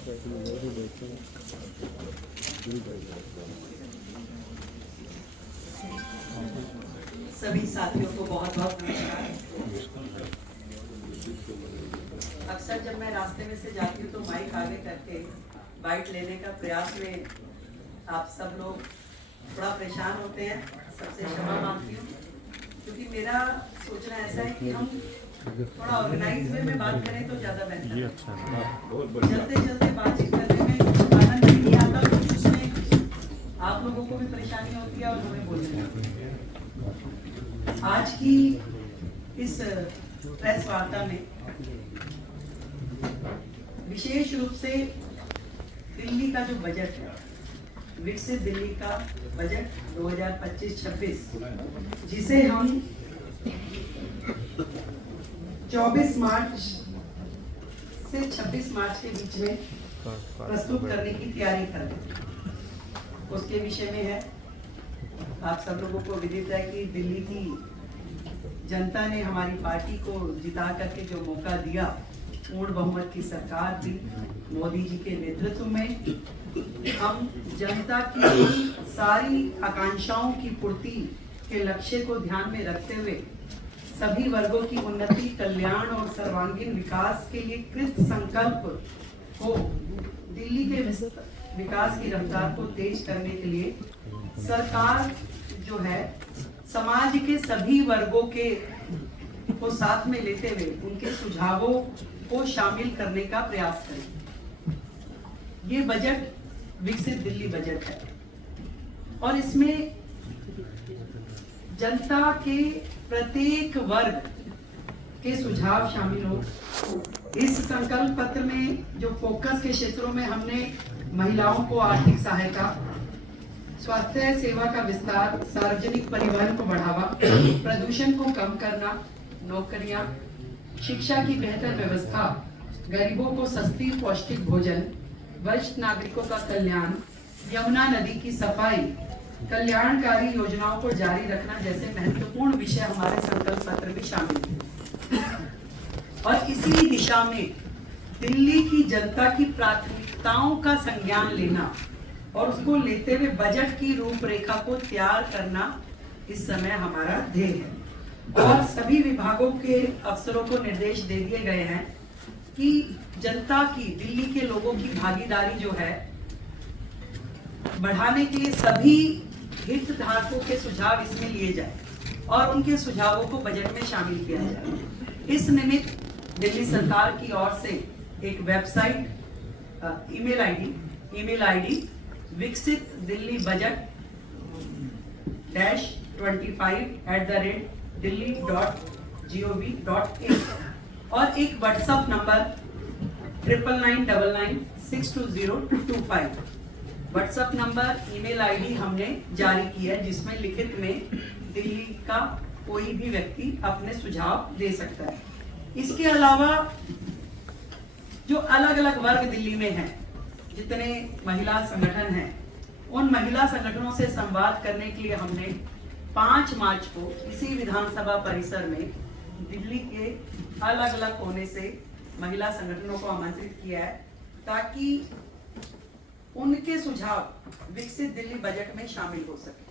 सभी साथियों को बहुत बहुत नमस्कार। अक्सर जब मैं रास्ते में से जाती हूँ तो माइक आगे करके बाइट लेने का प्रयास में आप सब लोग थोड़ा परेशान होते हैं, सबसे क्षमा मांगती हूँ, क्योंकि मेरा सोचना ऐसा है कि हम थोड़ा ऑर्गेनाइज वे में बात करें तो ज़्यादा बेहतर है। जल्दी जल्दी बातचीत करने में आनंद नहीं आता, कुछ उसमें आप लोगों को भी परेशानी होती है और हमें बोलने में। आज की इस प्रेस वार्ता में विशेष रूप से दिल्ली का जो बजट है, विकसित दिल्ली का बजट 2025-26, जिसे हम 24 मार्च से 26 मार्च के बीच में प्रस्तुत करने की तैयारी कर रहे हैं, उसके विषय में है। आप सब लोगों को विदित है कि दिल्ली की जनता ने हमारी पार्टी को जिता करके जो मौका दिया, पूर्ण बहुमत की सरकार दी मोदी जी के नेतृत्व में, हम जनता की सारी आकांक्षाओं की पूर्ति के लक्ष्य को ध्यान में रखते हुए सभी वर्गों की उन्नति, कल्याण और सर्वांगीण विकास के लिए कृत संकल्प हो दिल्ली के विकास की रफ्तार को तेज करने के लिए सरकार जो है समाज के सभी वर्गों के को साथ में लेते हुए उनके सुझावों को शामिल करने का प्रयास करें। ये बजट विकसित दिल्ली बजट है और इसमें जनता के प्रत्येक वर्ग के सुझाव शामिल हो। इस संकल्प पत्र में जो फोकस के क्षेत्रों में हमने महिलाओं को आर्थिक सहायता, स्वास्थ्य सेवा का विस्तार, सार्वजनिक परिवहन को बढ़ावा, प्रदूषण को कम करना, नौकरियां, शिक्षा की बेहतर व्यवस्था, गरीबों को सस्ती पौष्टिक भोजन, वरिष्ठ नागरिकों का कल्याण, यमुना नदी की सफाई, कल्याणकारी योजनाओं को जारी रखना जैसे महत्वपूर्ण विषय हमारे संकल्प पत्र में शामिल हैं। और इसी दिशा में दिल्ली की जनता की प्राथमिकताओं का संज्ञान लेना और उसको लेते हुए बजट की रूपरेखा को तैयार करना इस समय हमारा ध्येय है। और सभी विभागों के अफसरों को निर्देश दे दिए गए हैं कि जनता की, दिल्ली के लोगों की भागीदारी जो है बढ़ाने के लिए सभी हितधारकों के सुझाव इसमें लिए जाए और उनके सुझावों को बजट में शामिल किया जाए। इस निमित्त दिल्ली सरकार की ओर से एक वेबसाइट, ईमेल आईडी विकसित दिल्ली बजट -25@delhi.gov.in और एक WhatsApp number 9999620225 WhatsApp number, email ID हमने जारी की है, जिसमें लिखित में दिल्ली का कोई भी व्यक्ति अपने सुझाव दे सकता है। इसके अलावा जो अलग अलग वर्ग दिल्ली में हैं, जितने महिला संगठन हैं, उन महिला संगठनों से संवाद करने के लिए हमने 5 मार्च को इसी विधानसभा परिसर में दिल्ली के अलग अलग कोने से महिला संगठनों को आमंत्रित किया है, ताकि उनके सुझाव विकसित दिल्ली बजट में शामिल हो सके।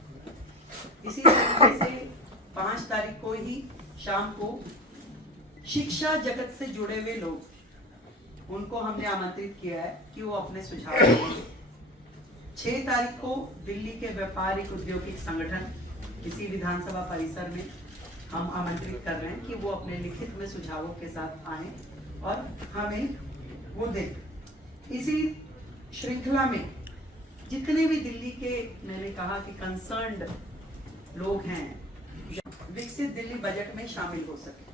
इसी तरीके से 5 तारीख को ही शाम को शिक्षा जगत से जुड़े हुए लोग, उनको हमने आमंत्रित किया है कि वो अपने सुझाव देंगे। 6 तारीख को दिल्ली के व्यापारिक औद्योगिक संगठन इसी विधानसभा परिसर में हम आमंत्रित कर रहे हैं कि वो अपने लिखित में सुझावों के साथ आए और हमें वो दें। इसी श्रृंखला में जितने भी दिल्ली के, मैंने कहा कि कंसर्न्ड लोग हैं, विकसित दिल्ली बजट में शामिल हो सके।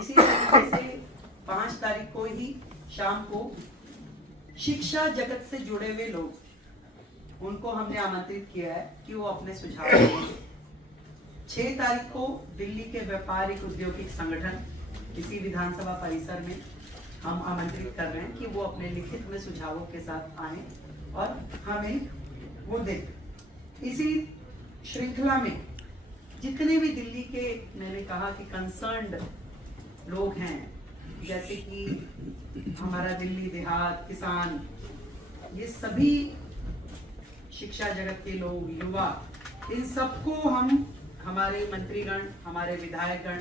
इसी तरीके से 5 तारीख को ही शाम को शिक्षा जगत से जुड़े हुए लोग, उनको हमने आमंत्रित किया है कि वो अपने सुझाव देंगे। 6 तारीख को दिल्ली के व्यापारिक औद्योगिक संगठन इसी विधानसभा परिसर में हम आमंत्रित कर रहे हैं कि वो अपने लिखित में सुझावों के साथ आए और हमें वो दें। इसी श्रृंखला में जितने भी दिल्ली के, मैंने कहा कि कंसर्न्ड लोग हैं, जैसे कि हमारा दिल्ली देहात, किसान, ये सभी शिक्षा जगत के लोग, युवा, इन सबको हम हमारे मंत्रीगण, हमारे विधायकगण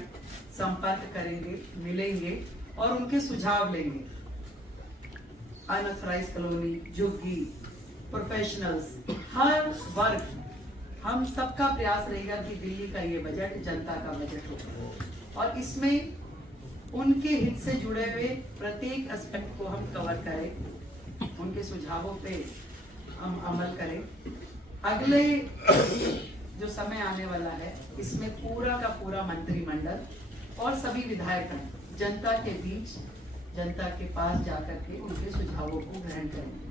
संपर्क करेंगे, मिलेंगे और उनके सुझाव लेंगे। अनऑथराइज्ड कॉलोनी, झुग्गी, प्रोफेशनल्स, हर वर्ग, हम सबका प्रयास रहेगा कि दिल्ली का ये बजट जनता का बजट हो और इसमें उनके हित से जुड़े हुए प्रत्येक एस्पेक्ट को हम कवर करें, उनके सुझावों पे हम अमल करें। अगले जो समय आने वाला है, इसमें पूरा का पूरा मंत्रिमंडल और सभी विधायक जनता के बीच, जनता के पास जाकर के उनके सुझावों को ग्रहण करेंगे।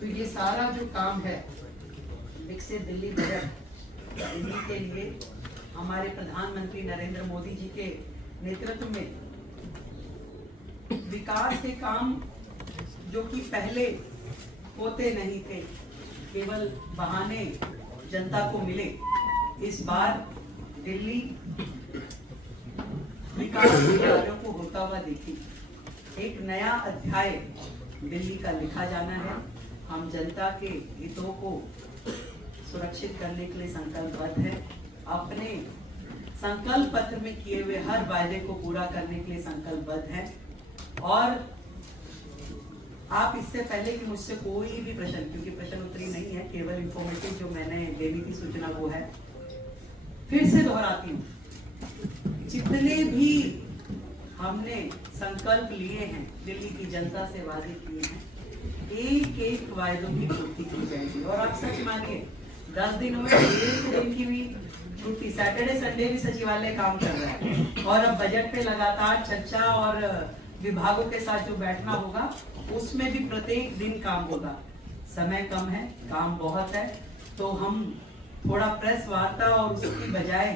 तो ये सारा जो काम है विकसित दिल्ली बजट, दिल्ली के लिए हमारे प्रधानमंत्री नरेंद्र मोदी जी के नेतृत्व में विकास के काम जो कि पहले होते नहीं थे, केवल बहाने जनता को मिले, इस बार दिल्ली विकास के कार्यों को होता हुआ देखी। एक नया अध्याय दिल्ली का लिखा जाना है। हम जनता के हितों को सुरक्षित करने के लिए संकल्पबद्ध है। अपने संकल्प पत्र में किए हुए हर वायदे को पूरा करने के लिए संकल्पबद्ध है। और आप इससे पहले कि मुझसे कोई भी प्रश्न, क्योंकि प्रश्न उत्तरी नहीं है, केवल इंफॉर्मेटिव जो मैंने देनी थी सूचना वो है, फिर से दोहराती हूँ, जितने भी हमने संकल्प लिए हैं, दिल्ली की जनता से वादे किए हैं, एक एक वायदों की पूर्ति की जाएगी। और आप सच मानिए 10 दिनों में 1 दिन की भी छुट्टी, सैटरडे संडे भी सचिवालय काम कर रहा है। और अब बजट पे लगातार चर्चा और विभागों के साथ जो बैठना होगा उसमें भी प्रत्येक दिन काम होगा। समय कम है, काम बहुत है, तो हम थोड़ा प्रेस वार्ता और उसकी बजाय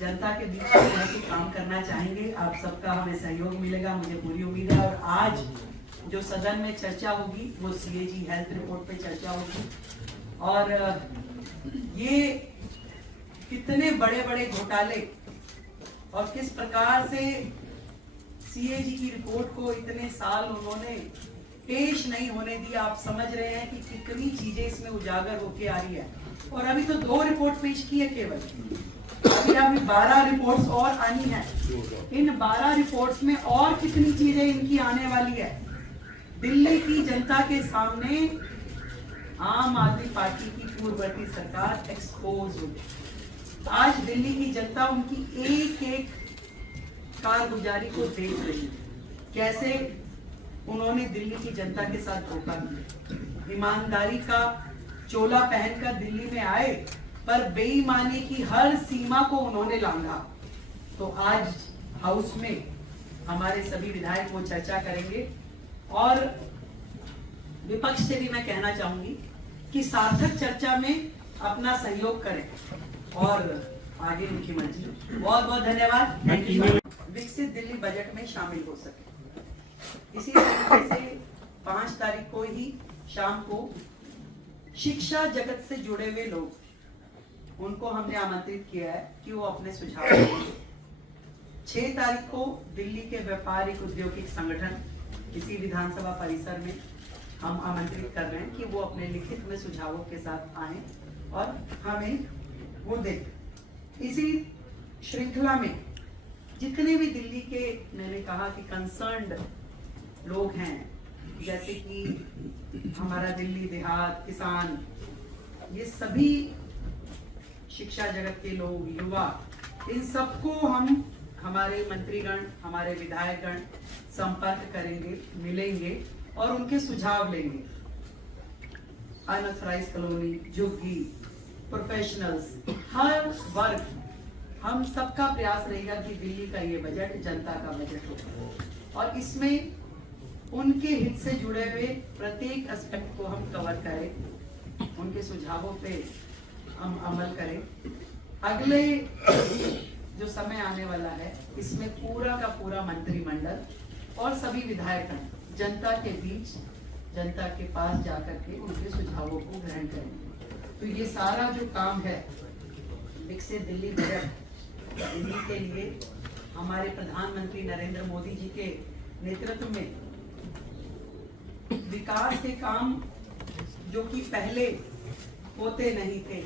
जनता के बीच में रह के काम करना चाहेंगे। आप सबका हमें सहयोग मिलेगा, मुझे पूरी उम्मीद है। और आज जो सदन में चर्चा होगी वो सीएजी हेल्थ रिपोर्ट पे चर्चा होगी। और ये कितने बड़े बड़े घोटाले और किस प्रकार से सीएजी की रिपोर्ट को इतने साल उन्होंने पेश नहीं होने दिया, आप समझ रहे हैं कि कितनी चीजें इसमें उजागर होके आ रही है। और अभी तो 2 रिपोर्ट पेश की है केवल, अभी 12 रिपोर्ट्स और आनी है। इन 12 रिपोर्ट्स में और कितनी चीजें इनकी आने वाली है। दिल्ली की जनता के सामने आम आदमी पार्टी की पूर्ववर्ती सरकार एक्सपोज हुई। आज दिल्ली की जनता उनकी एक एक कारगुजारी को देख रही है, कैसे उन्होंने दिल्ली की जनता के साथ धोखा किया। ईमानदारी का चोला पहनकर दिल्ली में आए, पर बेईमानी की हर सीमा को उन्होंने लांघा। तो आज हाउस में हमारे सभी विधायक वो चर्चा करेंगे। और विपक्ष से भी मैं कहना चाहूंगी कि सार्थक चर्चा में अपना सहयोग करें और आगे उनकी मर्जी। बहुत बहुत धन्यवाद। विकसित दिल्ली बजट में शामिल हो सके, इसी तरीके से 5 तारीख को ही शाम को शिक्षा जगत से जुड़े हुए लोग, उनको हमने आमंत्रित किया है कि वो अपने सुझाव देंगे। 6 तारीख को दिल्ली के व्यापारिक औद्योगिक संगठन इसी विधानसभा परिसर में हम आमंत्रित कर रहे हैं कि वो अपने लिखित में सुझावों के साथ आए और हमें वो दें। इसी श्रृंखला में जितने भी दिल्ली के, मैंने कहा कि कंसर्न्ड लोग हैं, जैसे कि हमारा दिल्ली देहात, किसान, ये सभी शिक्षा जगत के लोग, युवा, इन सबको हम हमारे मंत्रीगण, हमारे विधायकगण संपर्क करेंगे, मिलेंगे और उनके सुझाव लेंगे। अनऑथराइज्ड कॉलोनी, झुग्गी, प्रोफेशनल्स, हर वर्ग, हम सबका प्रयास रहेगा कि दिल्ली का ये बजट जनता का बजट हो और इसमें उनके हित से जुड़े हुए प्रत्येक एस्पेक्ट को हम कवर करें, उनके सुझावों पे हम अमल करें। अगले जो समय आने वाला है, इसमें पूरा का पूरा मंत्रिमंडल और सभी विधायक जनता के बीच, जनता के पास जाकर के उनके सुझावों को ग्रहण करेंगे। तो ये सारा जो काम है विकसित दिल्ली बजट, दिल्ली के लिए हमारे प्रधानमंत्री नरेंद्र मोदी जी के नेतृत्व में विकास के काम जो कि पहले होते नहीं थे,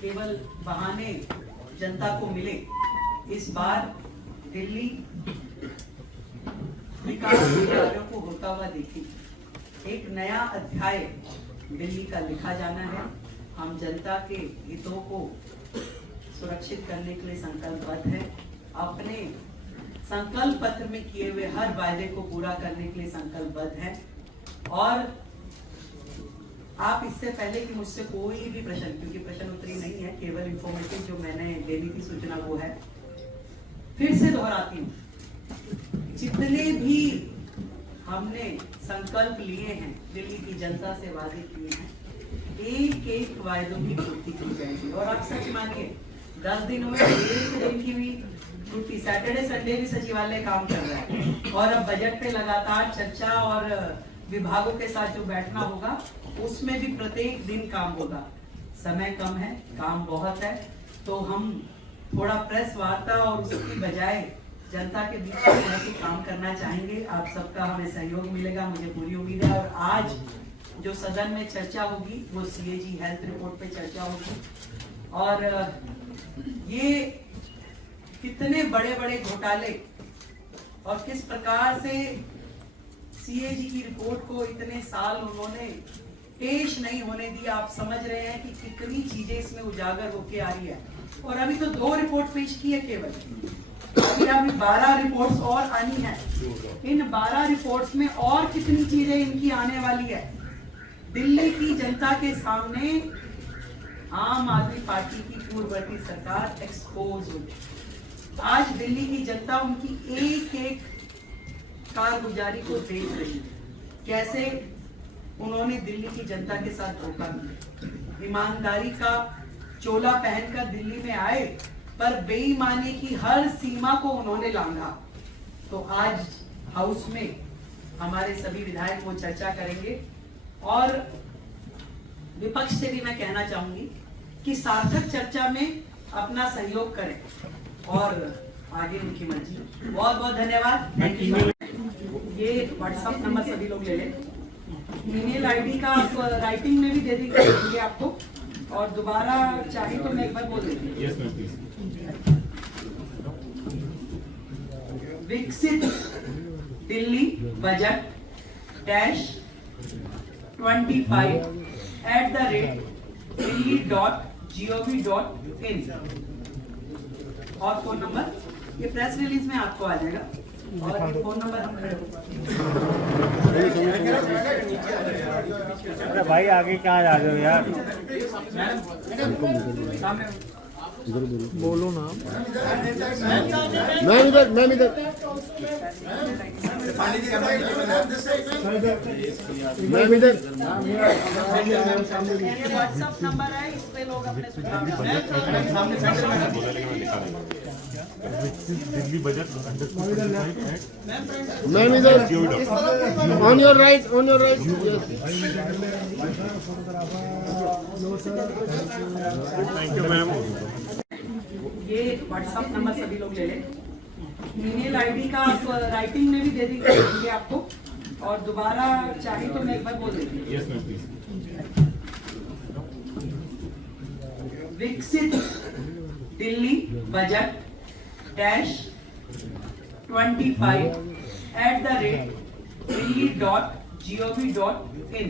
केवल बहाने जनता को मिले, इस बार दिल्ली विकास के कार्यों को होता हुआ देखी। एक नया अध्याय दिल्ली का लिखा जाना है। हम जनता के हितों को सुरक्षित करने के लिए संकल्पबद्ध है। अपने संकल्प पत्र में किए हुए हर वायदे को पूरा करने के लिए संकल्पबद्ध है। और आप इससे पहले कि मुझसे कोई भी प्रश्न, क्योंकि प्रश्न उत्तरी नहीं है, केवल इंफॉर्मेटिव जो मैंने देनी थी सूचना वो है, फिर से दोहराती हूँ। जितने भी हमने संकल्प लिए हैं, दिल्ली की जनता से वादे किए हैं, एक एक वायदों की पूर्ति की जाएगी। और आप सच मानिए 10 दिनों में एक दिन की भी छुट्टी, सैटरडे संडे भी सचिवालय काम कर रहा है। और अब बजट पे लगातार चर्चा और विभागों के साथ जो बैठना होगा उसमें भी प्रत्येक दिन काम होगा। समय कम है, काम बहुत है, तो हम थोड़ा प्रेस वार्ता और उसकी बजाय जनता के बीच में रह के काम करना चाहेंगे। आप सबका हमें सहयोग मिलेगा, मुझे पूरी उम्मीद है। और आज जो सदन में चर्चा होगी वो सीएजी हेल्थ रिपोर्ट पे चर्चा होगी। और ये कितने बड़े बड़े घोटाले और किस प्रकार से सीएजी की रिपोर्ट को इतने साल उन्होंने पेश नहीं होने दिया, आप समझ रहे हैं कि कितनी चीजें इसमें उजागर होके आ रही है। और अभी तो 2 रिपोर्ट पेश की है केवल, अभी 12 रिपोर्ट्स और आनी है। इन 12 रिपोर्ट्स में और कितनी चीजें इनकी आने वाली है। दिल्ली की जनता के सामने आम आदमी पार्टी की पूर्ववर्ती सरकार एक्सपोज हुई। आज दिल्ली की जनता उनकी एक एक कारगुजारी को देख रही है, कैसे उन्होंने दिल्ली की जनता के साथ धोखा किया। ईमानदारी का चोला पहनकर दिल्ली में आए, पर बेईमानी की हर सीमा को उन्होंने लांघा। तो आज हाउस में हमारे सभी विधायक वो चर्चा करेंगे। और विपक्ष से भी मैं कहना चाहूंगी कि सार्थक चर्चा में अपना सहयोग करें और आगे उनकी मर्जी। बहुत बहुत धन्यवाद। Thank you. ये व्हाट्सएप नंबर सभी लोग ले लें। ईमेल आईडी का आप राइटिंग में भी दे देंगे आपको, और दोबारा चाहे तो मैं एक बार बोल देती हूँ। विकसित दिल्ली बजट -25@delhi.gov.in और फोन नंबर, ये प्रेस रिलीज में आपको आ जाएगा। और ये फोन नंबर हम अरे भाई आगे कहाँ जा रहे हो यार, बोलो ना। मैम इधर व्हाट्सएप नंबर है, इस पे लोग अपने सुझाव दिल्ली बजट मैम इधर on your right thank you ma'am. ये व्हाट्सएप नंबर सभी लोग ले लें। ईमेल आईडी का आप राइटिंग में भी दे देंगे आपको, और दोबारा चाहे तो मैं एक बार बोल देती हूँ। Yes ma'am please. विकसित दिल्ली बजट -25@delhi.gov.in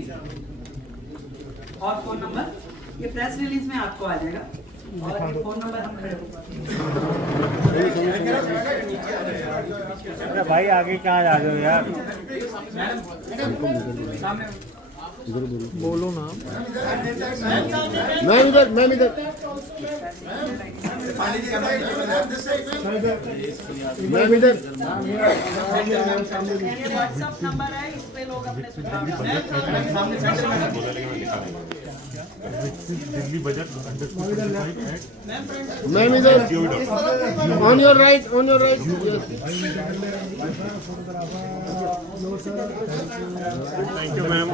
और फोन नंबर, ये प्रेस रिलीज में आपको आ जाएगा। और ये फोन नंबर हम अरे भाई आगे कहाँ जा रहे हो यार, बोलो ना। मैम इधर व्हाट्सएप नंबर है, इस पे लोग अपने सुझाव दिल्ली बजट मैम इधर on your right thank you ma'am.